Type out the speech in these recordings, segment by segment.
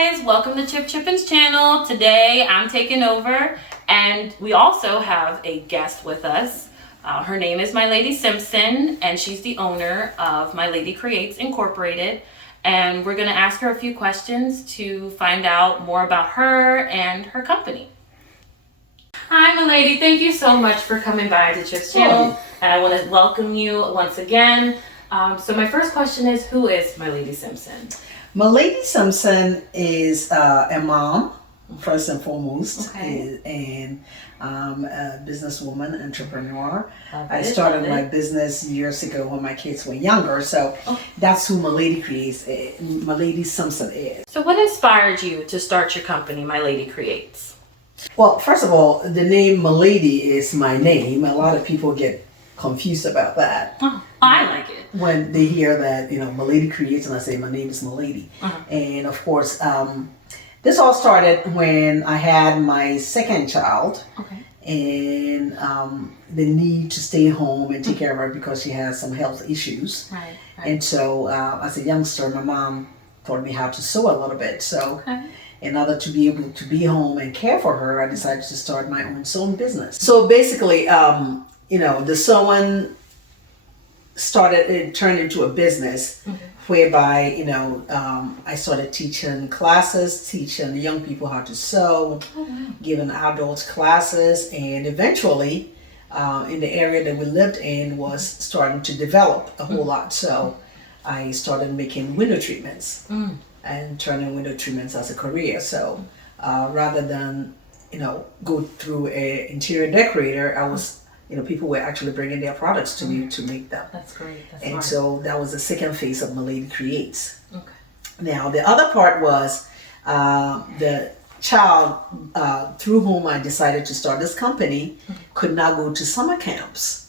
guys, welcome to Chip Chippin's channel. Today I'm taking over and we also have a guest with us. Her name is Milady Simpson and she's the owner of Milady Creates Incorporated, and we're going to ask her a few questions to find out more about her and her company. Hi Milady, thank you so much for coming by to Chip's channel, and I want to welcome you once again. So my first question is, who is Milady Simpson? Milady Simpson is a mom, first and foremost, and I'm a businesswoman, entrepreneur. I started my business years ago when my kids were younger, so that's who Milady Creates, Milady Simpson is. So what inspired you to start your company, Milady Creates? Well, first of all, the name Milady is my name. A lot of people get confused about that. Oh, I like it. When they hear that, Milady Creates, and I say my name is Milady. And of course, this all started when I had my second child. And the need to stay home and take care of her because she has some health issues. And so as a youngster, my mom taught me how to sew a little bit. So in order to be able to be home and care for her, I decided to start my own sewing business. So basically, the sewing it turned into a business whereby, I started teaching classes, teaching young people how to sew, giving adults classes, and eventually in the area that we lived in was starting to develop a whole lot. So I started making window treatments and turning window treatments as a career. So rather than, go through an interior decorator, I was people were actually bringing their products to me to make them. That's great. And so that was the second phase of Milady Creates. Now, the other part was the child through whom I decided to start this company could not go to summer camps.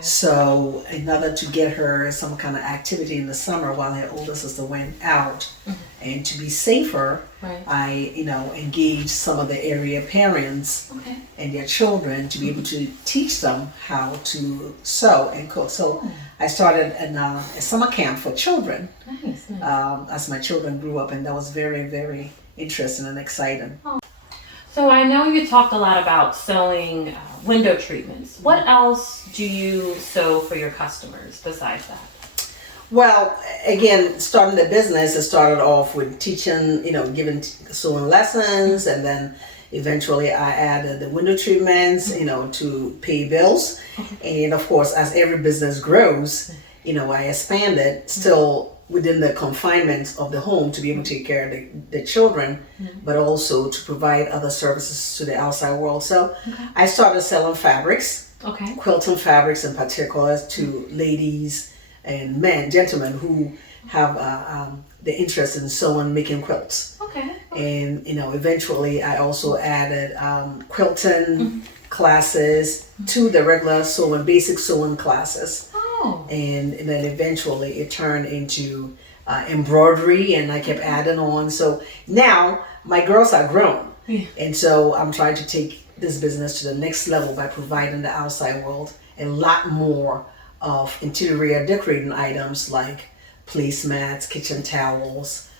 So in order to get her some kind of activity in the summer while her older sister went out, and to be safer, I engaged some of the area parents and their children to be able to teach them how to sew and cook. So I started a summer camp for children as my children grew up, and that was very, very interesting and exciting. So I know you talked a lot about sewing window treatments. What else do you sew for your customers besides that? Well, again, starting the business, it started off with teaching, giving sewing lessons, and then eventually I added the window treatments, to pay bills. And of course, as every business grows, I expanded still within the confinements of the home to be able to take care of the children, but also to provide other services to the outside world. So I started selling fabrics, quilting fabrics in particular, to ladies and gentlemen who have the interest in sewing, making quilts. And eventually I also added quilting classes to the regular sewing, basic sewing classes. And then eventually it turned into embroidery, and I kept adding on. So now my girls are grown, and so I'm trying to take this business to the next level by providing the outside world a lot more of interior decorating items like placemats, kitchen towels,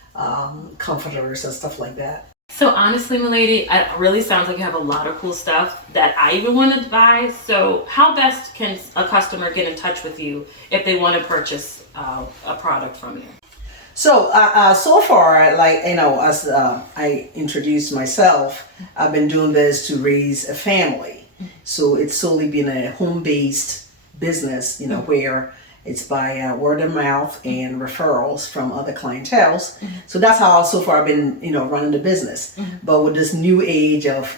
comforters, and stuff like that. So honestly, Milady, it really sounds like you have a lot of cool stuff that I even wanted to buy. So how best can a customer get in touch with you if they want to purchase a product from you? So so far, as I introduced myself, I've been doing this to raise a family. So it's solely been a home-based business, where it's by word of mouth and referrals from other clienteles. So that's how so far I've been, running the business. But with this new age of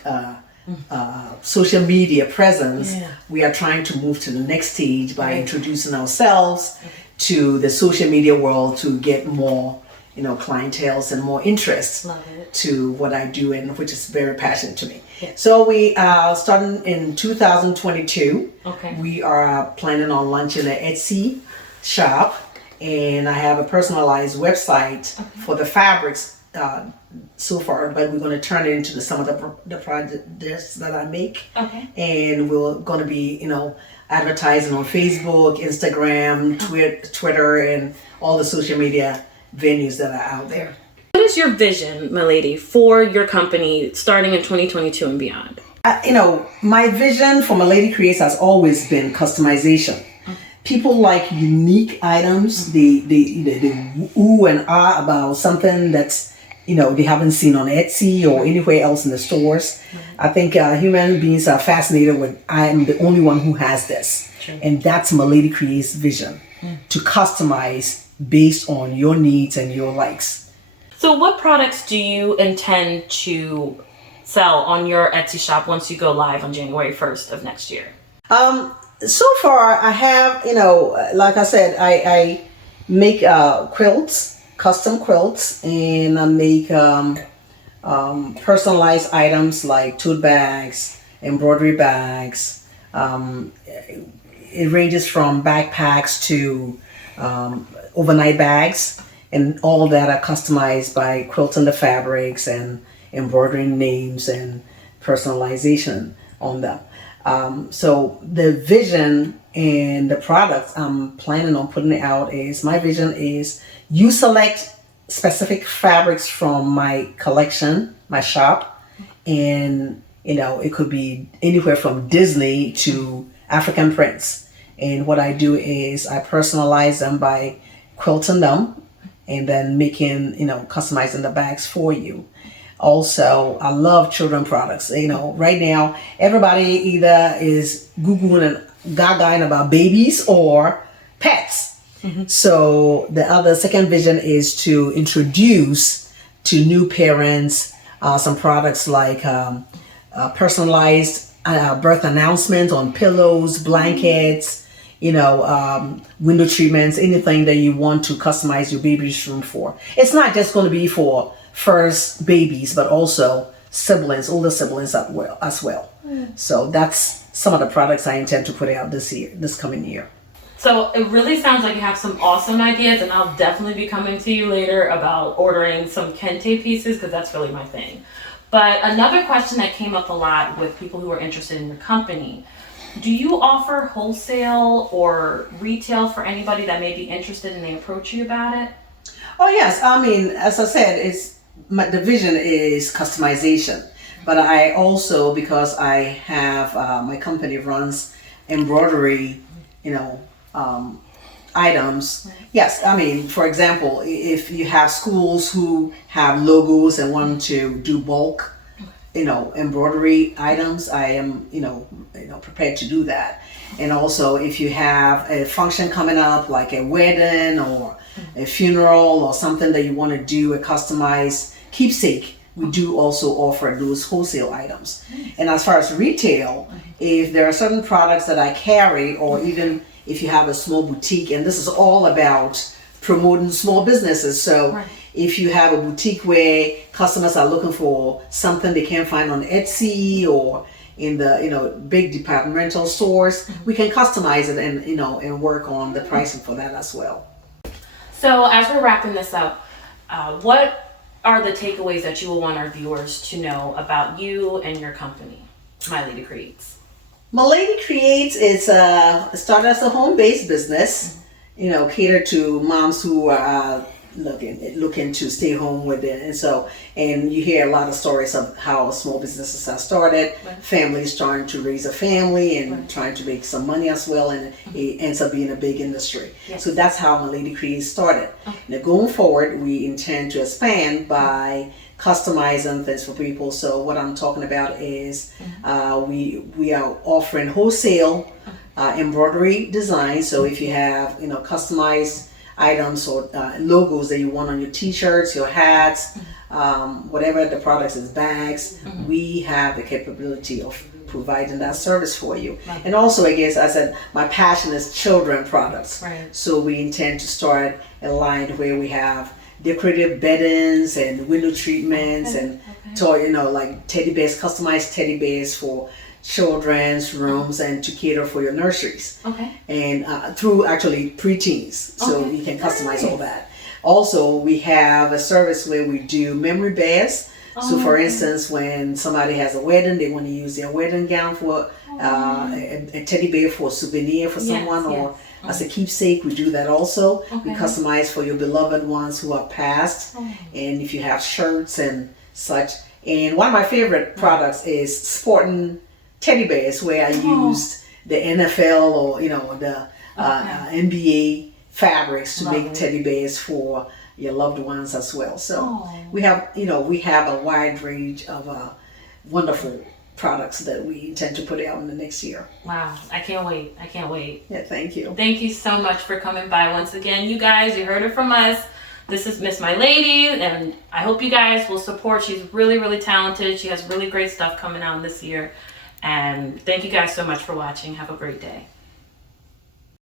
social media presence, we are trying to move to the next stage by introducing ourselves to the social media world to get more, clienteles and more interest to what I do, and which is very passionate to me. So we starting in 2022. We are planning on launching an Etsy shop, and I have a personalized website for the fabrics so far, but we're going to turn it into some of the projects that I make. And we're going to be, advertising on Facebook, Instagram, Twitter, and all the social media venues that are out there. What is your vision, Milady, for your company starting in 2022 and beyond? My vision for Milady Creates has always been customization. People like unique items. They ooh and ah about something that's they haven't seen on Etsy or anywhere else in the stores. I think human beings are fascinated with, I am the only one who has this. Sure. And that's Milady Creates' vision, to customize based on your needs and your likes. So what products do you intend to sell on your Etsy shop once you go live on January 1st of next year? So far I have, like I said, I make quilts, custom quilts, and I make personalized items like tote bags, embroidery bags. It ranges from backpacks to overnight bags, and all that are customized by quilting the fabrics and embroidering names and personalization on them. So the vision and the products I'm planning on putting out is, my vision is, you select specific fabrics from my collection, my shop, and it could be anywhere from Disney to African prints. And what I do is I personalize them by quilting them and then making, customizing the bags for you. Also, I love children products. Right now, everybody either is Googling and gagaing about babies or pets. Mm-hmm. So the second vision is to introduce to new parents some products like personalized birth announcements on pillows, blankets, window treatments, anything that you want to customize your baby's room for. It's not just going to be for first babies, but also siblings, older siblings as well. So that's some of the products I intend to put out this coming year. So it really sounds like you have some awesome ideas, and I'll definitely be coming to you later about ordering some kente pieces, because that's really my thing. But another question that came up a lot with people who are interested in your company: do you offer wholesale or retail for anybody that may be interested and they approach you about it? Oh yes, I mean, as I said, the vision is customization, but I also, because I have my company runs embroidery, items. Yes, I mean, for example, if you have schools who have logos and want to do bulk, embroidery items, I am, prepared to do that. And also, if you have a function coming up, like a wedding or a funeral or something that you want to do a customized keepsake, we do also offer those wholesale items. And as far as retail, if there are certain products that I carry, or even if you have a small boutique, and this is all about promoting small businesses. So if you have a boutique where customers are looking for something they can't find on Etsy or in the big departmental stores, we can customize it and work on the pricing for that as well. So as we're wrapping this up, what are the takeaways that you will want our viewers to know about you and your company, Milady Creates? Milady Creates is started as a home-based business, catered to moms who are looking to stay home with it. And you hear a lot of stories of how small businesses are started, families trying to raise a family and trying to make some money as well, and it ends up being a big industry. Yes. So that's how Milady Creates started. Now going forward, we intend to expand by customizing things for people. So what I'm talking about is we are offering wholesale embroidery design. So if you have customized items or logos that you want on your t-shirts, your hats, whatever the products is, bags, we have the capability of providing that service for you. And also, I guess I said my passion is children products. So we intend to start a line where we have decorative beddings and window treatments and toy, like teddy bears, customized teddy bears for children's rooms and to cater for your nurseries. And through actually preteens, so you can customize all that. Also, we have a service where we do memory bears. So for instance, when somebody has a wedding, they want to use their wedding gown for a teddy bear for a souvenir for someone, or as a keepsake. We do that also. We Okay. customize for your beloved ones who are passed, and if you have shirts and such. And one of my favorite products is sporting teddy bears, where I used the NFL or the NBA fabrics to make teddy bears for your loved ones as well. So we have a wide range of wonderful products that we intend to put out in the next year. Wow, I can't wait. I can't wait. Yeah, thank you. Thank you so much for coming by once again. You guys, you heard it from us. This is Miss Milady, and I hope you guys will support. She's really, really talented. She has really great stuff coming out this year. And thank you guys so much for watching. Have a great day.